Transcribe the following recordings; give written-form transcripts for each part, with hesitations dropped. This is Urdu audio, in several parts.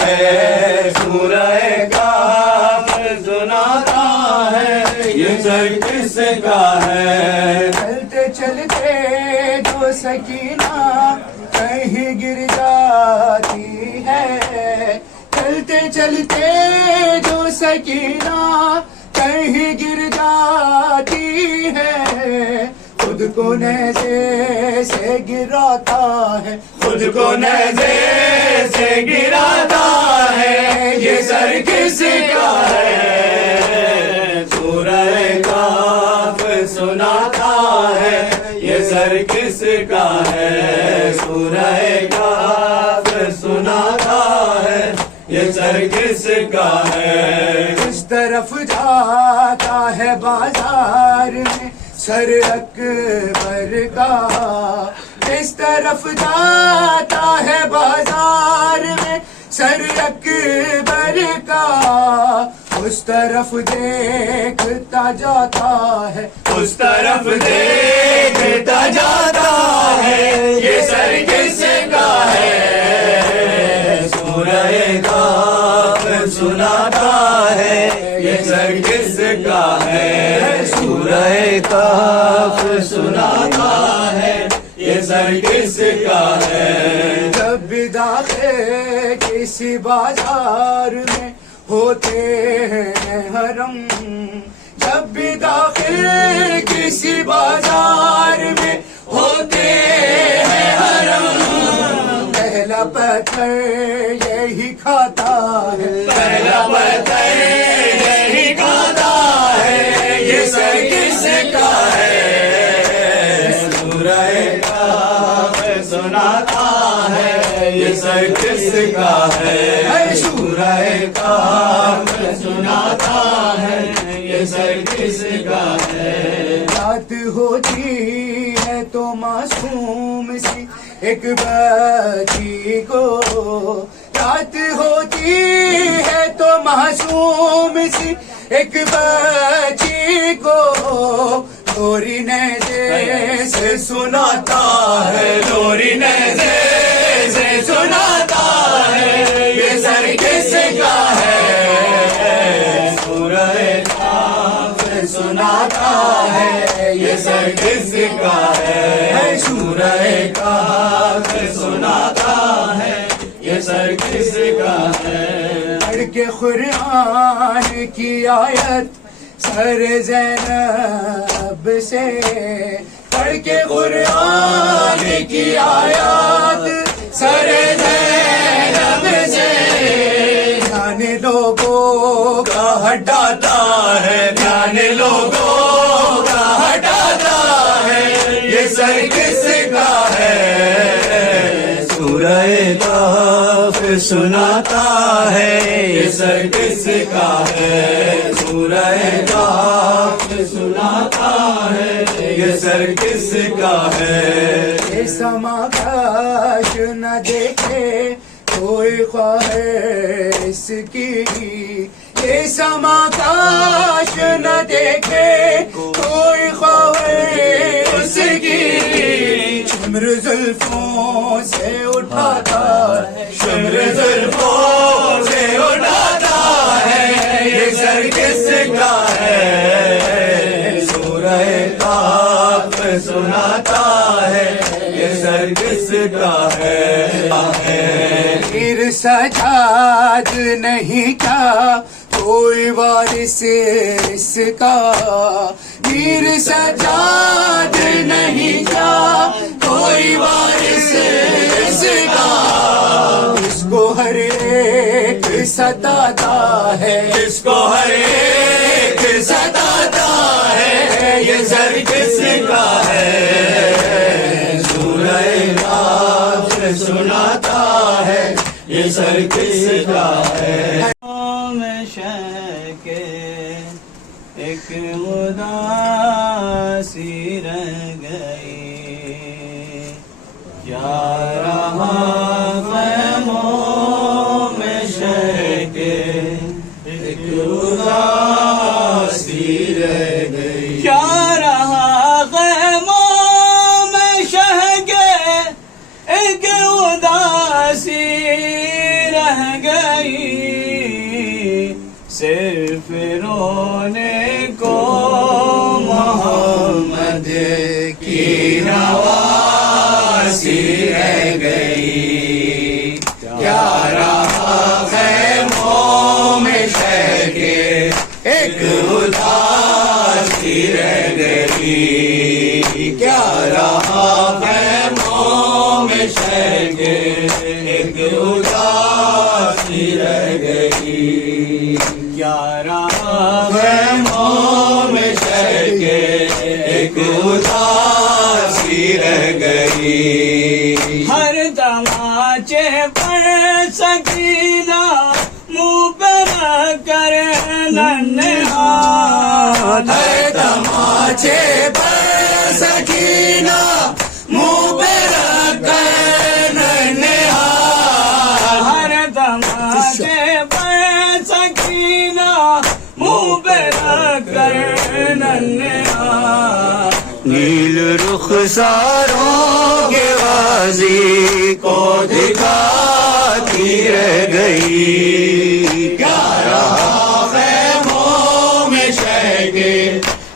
ہے سورہ کاف سناتا ہے یہ سر کس کا ہے چلتے چلتے جو سکینہ کہیں گر جاتی ہے چلتے چلتے جو سکینہ کہیں گر جاتی ہے خود کو نیزے سے گراتا ہے خود کو نیزے سے گراتا ہے یہ سر کس کا ہے سورہ کاف سناتا ہے یہ سر کس کا ہے سورہ کاف سناتا ہے یہ سر کس کا ہے اس طرف جاتا ہے بازار میں سر اکبر کا اس طرف جاتا ہے بازار میں سر اکبر کا اس طرف دیکھتا جاتا ہے اس طرف دیکھتا جاتا ہے یہ سر کس کا ہے سورہ کاف سناتا ہے یہ سر کس کا ہے سورہ کاف سناتا ہے یہ سر کس کا ہے جب بھی داخل کسی بازار میں ہوتے ہیں حرم جب بھی داخل کسی بازار میں ہوتے ہیں حرم پہلا پتھر یہی کھاتا ہے پہلا پتھر یہی کھاتا ہے یہ سر کس کا ہے سورہ کاف سناتا ہے یہ سر کس کا ہے سورہ کاف سناتا ہے یہ سر کس کا ہے رات ہوتی ہے تو معصوم سی ایک بچی کو رات ہوتی ہے تو معصوم سی ایک بچی کو لوری نیزے سے سناتا ہے لوری نیزے سے سناتا ہے یہ سر کس کا ہے سورہ کاف سناتا ہے یہ سر کس کا ہے سورہ کاف سناتا ہے یہ سر کس کا ہے پڑھ کے قرآن کی آیت سر زینب سے پڑھ کے قرآن کی آیات سر زینب سے جانے لوگوں کا ہٹاتا ہے جانے لوگوں کا ہٹاتا ہے یہ سر کس کا ہے سورہ کاف سناتا ہے یہ سر کس کا ہے سورہ کاف سناتا ہے یہ سر کس کا ہے یہ سما کاش نہ دیکھے کوئی خواہش اس کی یہ سما کاش نہ دیکھے کوئی خواہش اس کی شمر زلفوں سے اٹھاتا ہے شمر زلفوں سے اٹھاتا ہے یہ سر کس کا ہے سورہ کاف سناتا ہے یہ سر کس کا ہے پھر سجاد نہیں کیا کوئی وارث اس کا پھر سجاد نہیں کیا کوئی وارث اس کا اس کو ہر ایک ستاتا ہے اس کو ہر ایک ستاتا ہے یہ سر کس کا ہے سورہ کاف سناتا ہے یہ سر کس کا ہے ایک اداسی رہ گئی کیا رہا خیموں میں شہ کے ایک اداسی رہ گئی کیا رہا خیموں میں شہ کے ایک اداسی رہ گئی رہا خیموں میں شہ کے ایک اداسی رہ گئی کیا رہا خیموں میں شہ کے ایک اداسی رہ گئی ہر تماچے پر سکینہ منہ پہ رکھ کر ننہا ہر تماچے پر سکینہ منہ پہ رکھ کر ننہا ہر تماچے پر سکینہ منہ پہ رکھ کر ننہا نیل رخساروں کے غازی کو دکھاتی رہ گئی کیا رہا خیموں میں شہ کے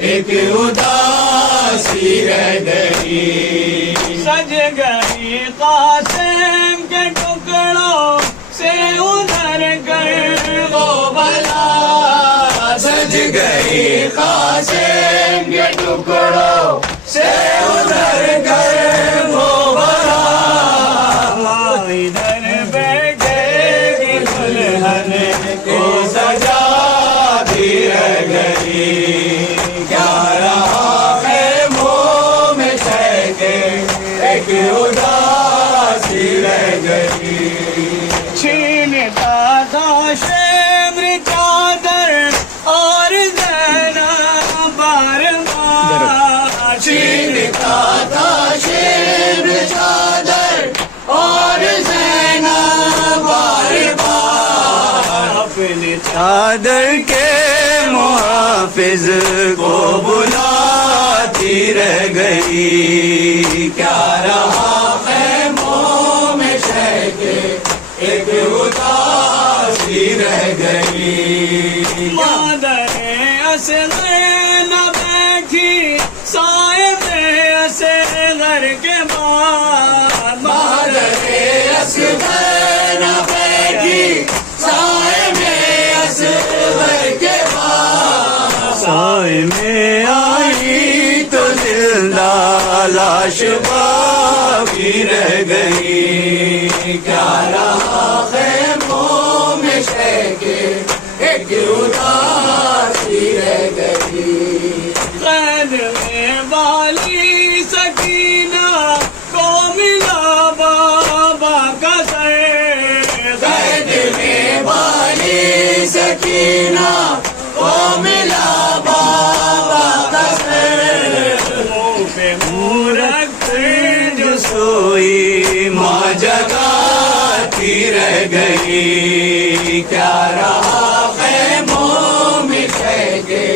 ایک اداسی رہ گئی سج گئی قاسم کے ٹکڑوں سے ادھر کر وہ بلا سج گئی قاسم کے ٹکڑوں سے ادھر کر وہ بلا ادھر بیٹھے گی دلہن کو سجاتی رہ گئی کیا رہا خیموں میں شہ کے ایک اداسی رہ گئی چھینتا تھا شمر چادر اور زینب بار بار چھینتا تھا شیر چادر اور زینب بار بار اپنے چادر کے محافظ کو بلاتی رہ گئی کیا رہا خیموں میں شہ کے ایک اداسی رہ گئی مادر اصغر نہ بیٹھی صاحب اصغر کے بعد مادر اصغر نہ بیٹھی صاحب اصغر کے بعد سائے میں آئی تو زندہ لاش باقی رہ گئی کیا رہا خیموں میں شہ کے ایک اداسی رہ گئی قید میں والی سکینہ کو ملا بابا کا سر قید میں والی سکینہ کو ملا بابا کا سر منہ پہ منہ رکھ جو سوئی ماں جگاتی رہ گئی کیا رہا خیموں میں شہ کے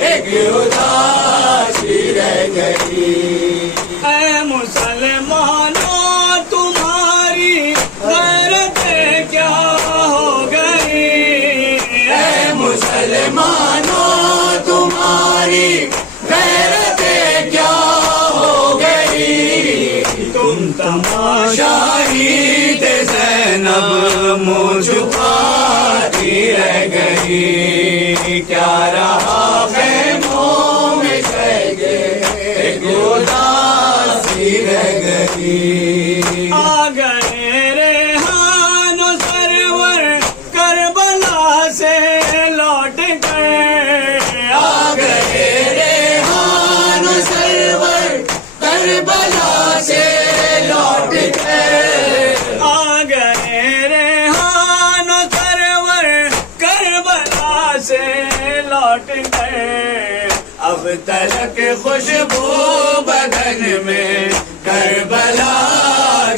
ایک اداسی رہ گئی اے مسلمانوں تمہاری غیرت کیا ہو گئی اے مسلمانوں تمہاری غیرت کیا ہو گئی تم تماشائی زینب منہ چھپاتی رہ گئی کیا رہا خیموں میں شہ کے ایک اداسی رہ گئی آ گئے ریحان و سرور کربلا سے لوٹ گئے آ گئے ریحان سرور کربلا سے لوٹ گئے آ گئے ریحان و سرور کربلا سے لوٹ گئے اب تلک خوشبو بدن میں کربلا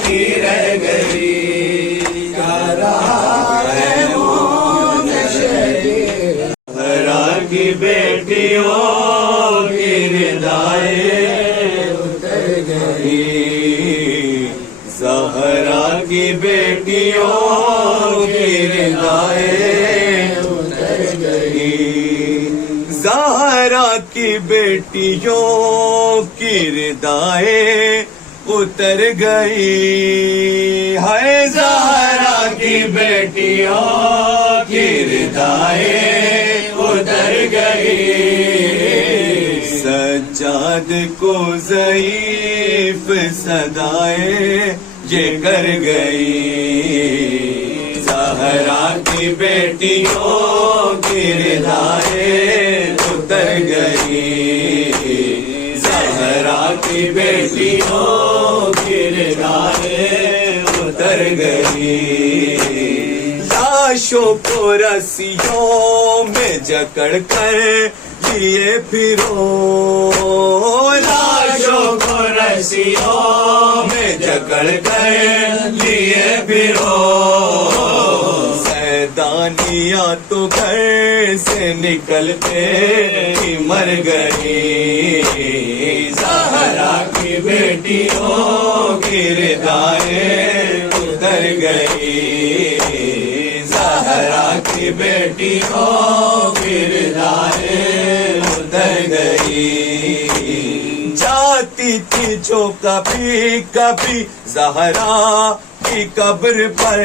کی رہ گئی کیا رہا خیموں میں شہ کے زہرا کی بیٹیوں کی ردائیں اتر گئی زہرا کی بیٹیوں کی ردائیں اتر گئی زہرا کی بیٹیوں کی ردائیں اتر گئی ہے زہرا کی بیٹیوں کی ردائیں اتر گئی سچ سجاد کو ضعیف صدائے یہ کر گئی، زہرا کی بیٹیوں کی ردائیں اتر گئی، زہرا کی بیٹیوں کی ردائیں اتر گئی، لاشوں کو رسیوں میں جکڑ کر لیے پھرو، لاشوں کو رسیوں میں جکڑ کر لیے پھرو، سیدانیاں تو گھر سے نکلتے ہی مر گئی، زہرا کی بیٹیوں کی ردائیں اتر گئی، زہرا کی بیٹیوں کی ردائیں اتر گئی، جاتی تھی جو کبھی کبھی زہرا کی قبر پر،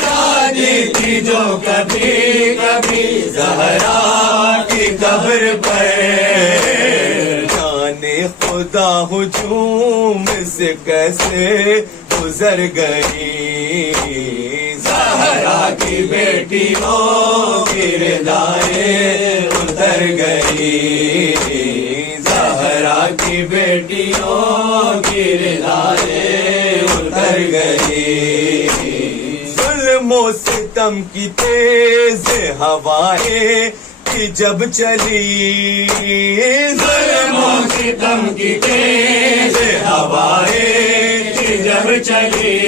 جاتی تھی جو کبھی کبھی زہرا کی قبر پر، جانے خدا ہجوم سے کیسے گزر گئی، زہرا کی بیٹیوں کی ردائیں اتر گئی، زہرا کی بیٹیوں کی ردائیں اتر گئی، ظلم و ستم کی تیز ہوائیں کی جب چلی، ظلم و ستم کی تیز ہوائیں کی جب چلی،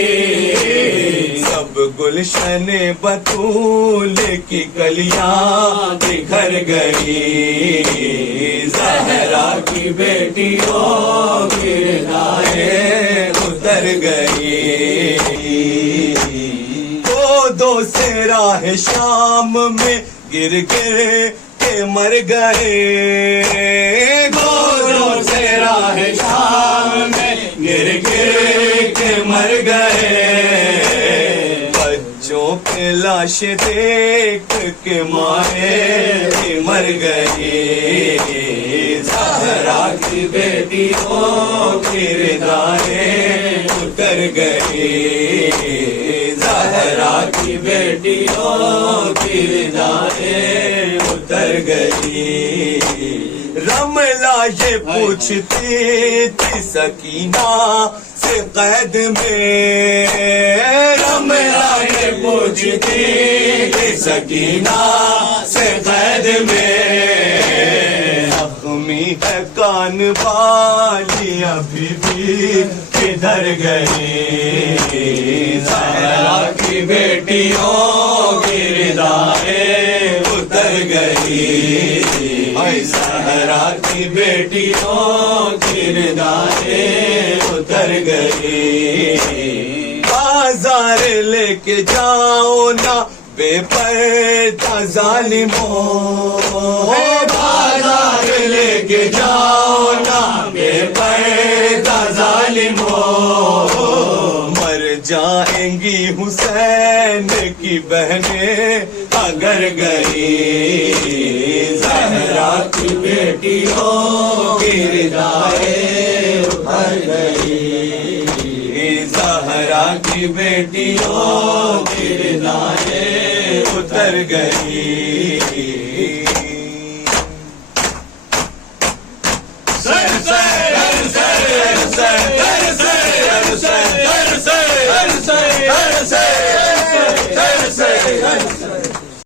سب گلشن بطول کی کلیاں بکھر گئی، زہرا کی بیٹیوں کی ردائیں اتر گئی، دو سے راہ شام میں گر گر کے مر گئے، دو سے راہ شام میں گر گر کے مر گئے، بچوں کے لاش دیکھ کے مائیں مر گئی، زہرا کی بیٹیوں کی ردائیں اتر گئی، زہرا کی بیٹیوں کی ردائیں اتر گئی، رملہ یہ پوچھتی تھی سکینہ سے قید میں، رملہ یہ پوچھتی تھی سکینہ سے قید میں، زخمی ہے کان والی ابھی بھی کدھر گئی، زہرا کی بیٹیوں کی ردائیں اتر گئی، زہرا کی بیٹیوں کی ردائیں اتر گئی، بازار لے کے جاؤ نا بے پردہ ظالموں، بازار لے کے جاؤ نا بے پردہ ظالموں، مر جائیں گی حسین کی بہنیں اگر گئی، زہرا کی بیٹیوں کی ردائیں اتر گئی، زہرا کی بیٹیوں کی ردائیں اتر گئی، سر سے